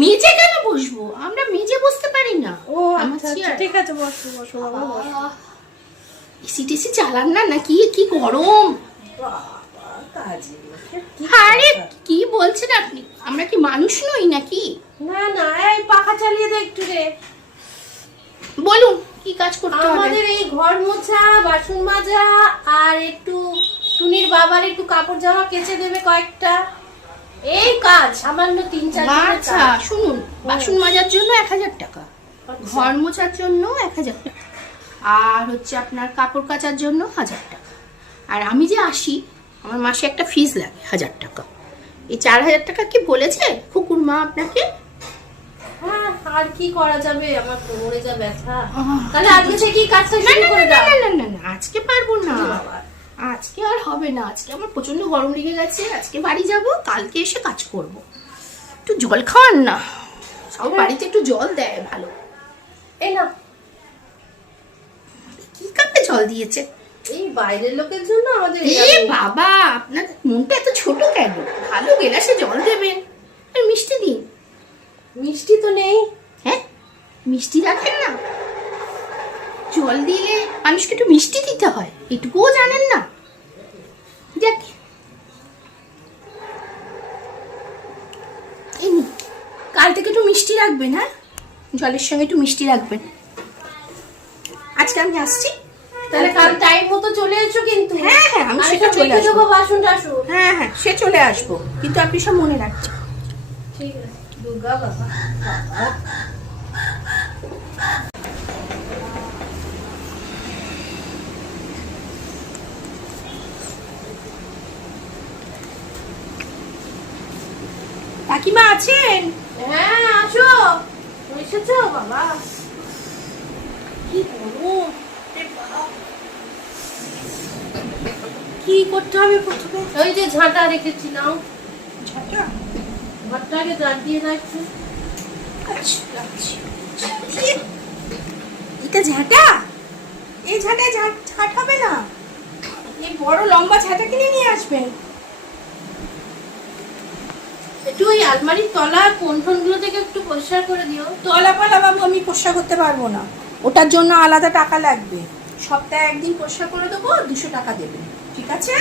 মেজে কেন বসবো? আমরা মেজে বসতে পারি না। ও আচ্ছা আচ্ছা, ঠিক আছে, বসো বসো বাবা বসো। এসি টেসি চালান না নাকি? কি গরম। বাবা কাজে আরে কি বলছেন আপনি? আমরা কি মানুষ নই নাকি? না না, এই পাখা চালিয়ে দে একটু রে। বলুন কি কাজ করতে হবে? আমাদের এই ঘর মোছা, বাসন মাজা, আর একটু টুনির বাবার একটু কাপড় জামা কেচে দেবে কয়েকটা। এই কাজ সামান্য 3-4 দিনের আচ্ছা কাজ। শুনুন, বাসন মাজার জন্য 1000 টাকা, আচ্ছা। ঘর মোছার জন্য 1000 টাকা, আর হচ্ছে আপনার কাপড় কাচার জন্য 1000 টাকা। আর আমি যে আসি, আমার মাসে একটা ফিস লাগে 1000 টাকা। এই 4000 টাকা কি বলেছে কুকুর মা আপনাকে? হ্যাঁ, আর কি করা যাবে, আমার কোমরে যা ব্যথা। আহ, তাহলে আজকে থেকে কি কাজটা না শুরু না করে না দাও। না না না না, আজকে পারবো না। বাবা। আজকে আর হবে না, আজকে আমার প্রচন্ড গরম লেগে গেছে। আজকে বাড়ি যাব, কালকে এসে কাজ করব। একটু জল খাওয়ান না, সব বাড়িতে একটু জল দেয় ভালো। এই না, কি কাপে জল দিয়েছে? এই বাইরের লোকের জন্য আমাদের এ বাবা, আপনার মনটা এত ছোট কেন? ভালো গেলাসে জল দেবেন, আর মিষ্টি দিন। মিষ্টি তো নেই। হ্যাঁ, মিষ্টি রাখেন না? জল দিলে মানুষকে একটু মিষ্টি দিতে হয়, এটুকুও জানেন না? যাক, এই নিন, কাল থেকে একটু মিষ্টি রাখবেন। হ্যাঁ, জলের সঙ্গে একটু মিষ্টি রাখবেন। আজকে আমি আসছি। তাহলে কাল টাইম মতো চলে এসো কিন্তু। হ্যাঁ হ্যাঁ, আমি সেটা চলে রেখে আসবো। দেবো বাসন টাসন। হ্যাঁ হ্যাঁ, সে চলে আসবো, কিন্তু আপনি সব মনে রাখছেন। ঠিক আছে দুর্গা বাবা। কাকিমা আছেন? হ্যাঁ আসো, এসেছো বাবা। কি গরম রে বাবা। কি করতে হবে প্রথমে? ওই যে ঝাঁটা রেখেছি নাও, ঝাঁটা? ঘরটাকে ঝাঁট দিয়ে রাখছি। আচ্ছা আচ্ছা, এটা ঝাঁটা? এই ঝাঁটায় ঝাঁট হবে না, এই বড় লম্বা ঝাঁটা কিনে নিয়ে আসবেন। একটু ওই আলমারির তলা কোন গুলো থেকে একটু পরিষ্কার করে দিও। তলাপালা বাবু, আমি পোষা করতে পারবো না, ওটার জন্য আলাদা টাকা লাগবে। সপ্তাহে একদিন পোষা করে দেবো, 200 টাকা দেবেন, ঠিক আছে?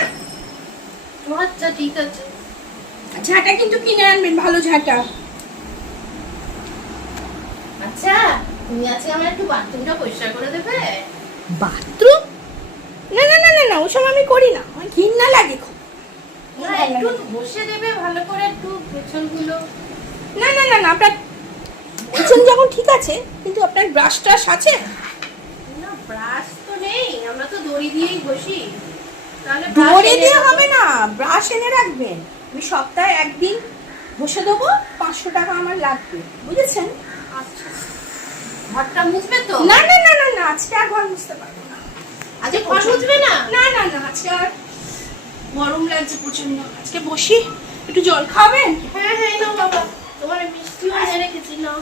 আচ্ছা ঠিক আছে। ঝাঁটা কিন্তু কিনে আনবেন, ভালো ঝাঁটা। আচ্ছা তুমি আজকে আমার একটু বাথরুমটা পরিষ্কার করে দেবে? বাথরুম? না না না না না, ওসব আমি করি না, আমার ঘৃণা লাগে খুব। না একটু বসে দেবে ভালো করে, একটু পেছনগুলো। না না না না, আপনার বলছেন যখন ঠিক আছে, কিন্তু আপনার ব্রাশ ট্রাশ আছে? না ব্রাশ তো নেই, আমরা তো দড়ি দিয়েই ঘষি। তাহলে brush দড়ি এনে দিয়ে দেবো। হবে না, ব্রাশ এনে রাখবেন। আমি সপ্তাহে একদিন বসে দেবো, 500 টাকা আমার লাগবে, বুঝেছেন? আচ্ছা ঘরটা মুছবে তো? না না না না না, আজকে আর ঘর মুছতে পারবো না। আজকে ঘর মুছবে না? না না না, আজকে আর গরম লাগছে প্রচন্ড। আজকে বসি, একটু জল খাবেন? হ্যাঁ হ্যাঁ নাও বাবা, তোমার মিষ্টিও এনে রেখেছি নাও।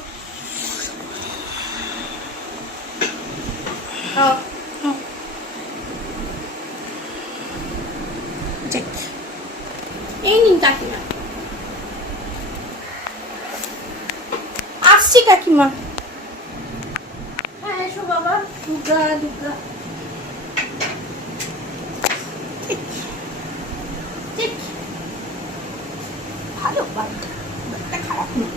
খাও। যাক, এই নিন কাকিমা। আসছি কাকিমা। হ্যাঁ এসো বাবা, দুর্গা দুর্গা। ঠিক, ভালো বাড়িটা, বাড়িটা খারাপ না।